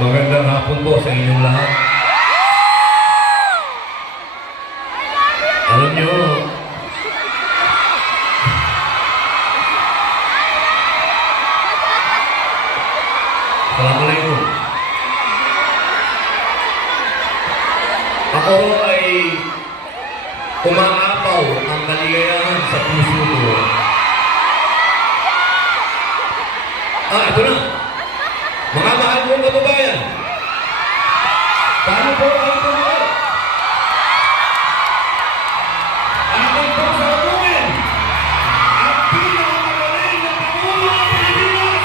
Magandang hapon po sa inyong lahat. Alam nyo, Assalamualaikum. Ako ay umaapaw ang kaligayahan sa puso ko. Ito na. Mga mahal kong kababayan, paano po ang tumayo? Akin po sa buwan, ang pinakamagaling na Pangulo ng Pilipinas!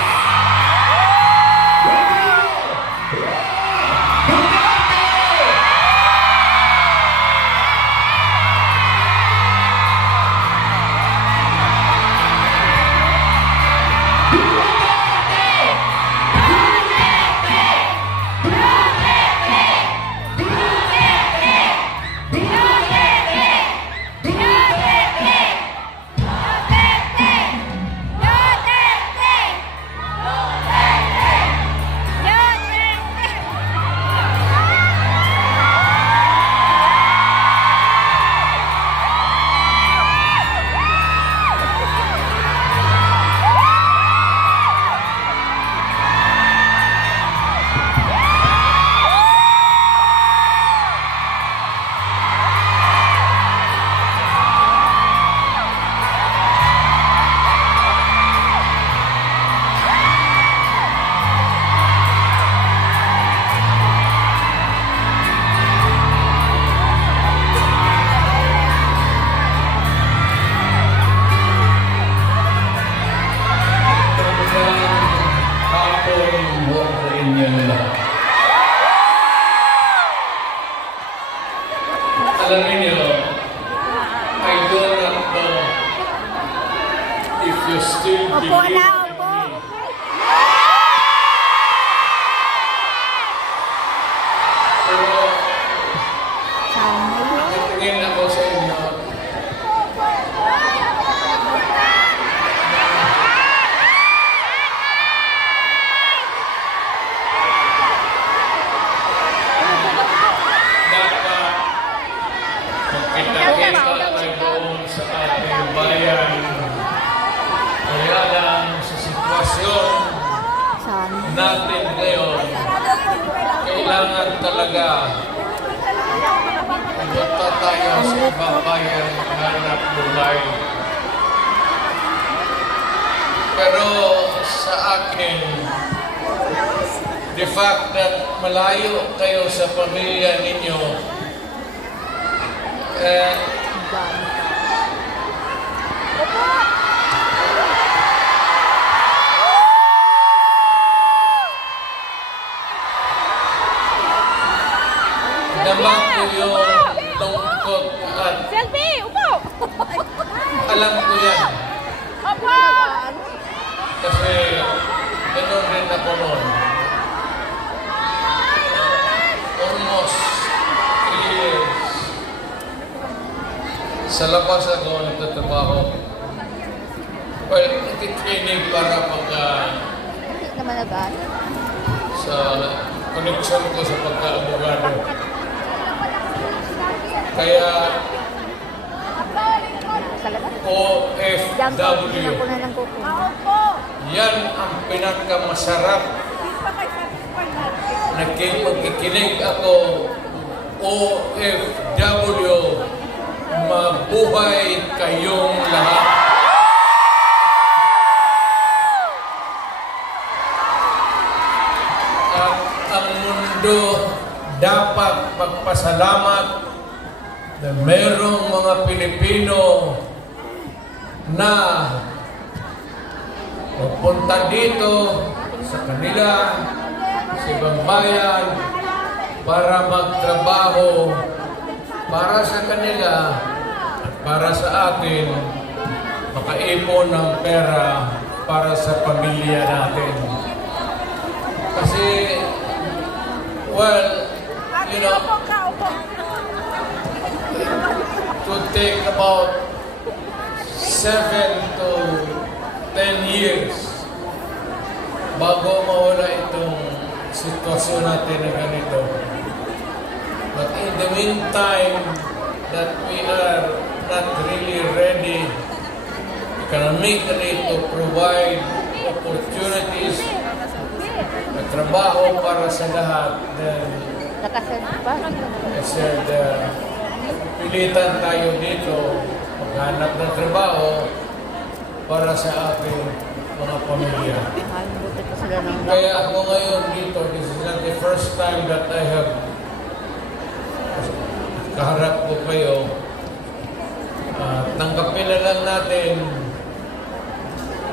Alam niyo, I do not know if you still believe in me. Pero, nakatingin ako sa inyo. Kita-kita tayo doon sa ating bayan. Kaya lang sa sitwasyon natin ngayon, kailangan talaga pumunta tayo sa ibang bayan hanap buhay. Pero sa akin, the fact that malayo kayo sa pamilya ninyo, naman ko yung lungkot at Selfie! Upo! alam ko yan. Upo! Kasi gano'n rin ako noon. Almost 3 years. Sa labas ako nagtatrabaho. Well, nagtitraining para sa connection ko sa pagka-abogado. Kaya OFW, yan ang pinakamasarap. Magkikinig ako OFW Mabuhay kayong lahat. At ang mundo dapat magpasalamat na mayroong mga Pilipino na pupunta dito sa kanila, sa ibang bayan, para magtrabaho para sa kanila at para sa atin, makaipon ng pera para sa pamilya natin. Kasi, well, you know, to take about 7 to 10 years bago mawala itong sitwasyon natin na ganito. But in the meantime, that we are not really ready economically to provide opportunities na trabaho para sa lahat, then I said, pilitan tayo dito maghanap ng trabaho para sa ating mga pamilya. Kaya ako ngayon dito, this is not the first time that I have kaharap ko kayo. Tanggapin na lang natin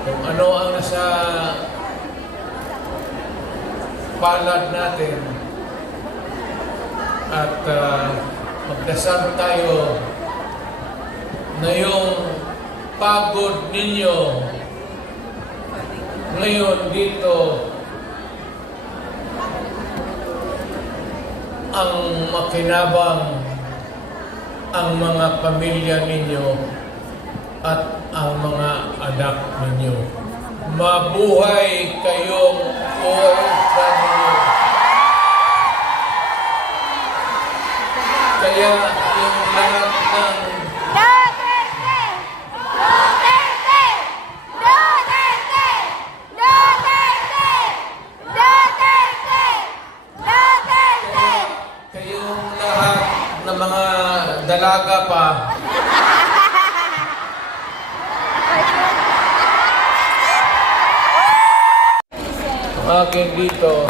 kung ano ang nasa palad natin at magdasal tayo na yung pagod ninyo ngayon dito ang makinabang ang mga pamilya ninyo at ang mga anak ninyo. Mabuhay kayong OFW. Kaya yung lahat ng ng mga dalaga pa. Akin dito,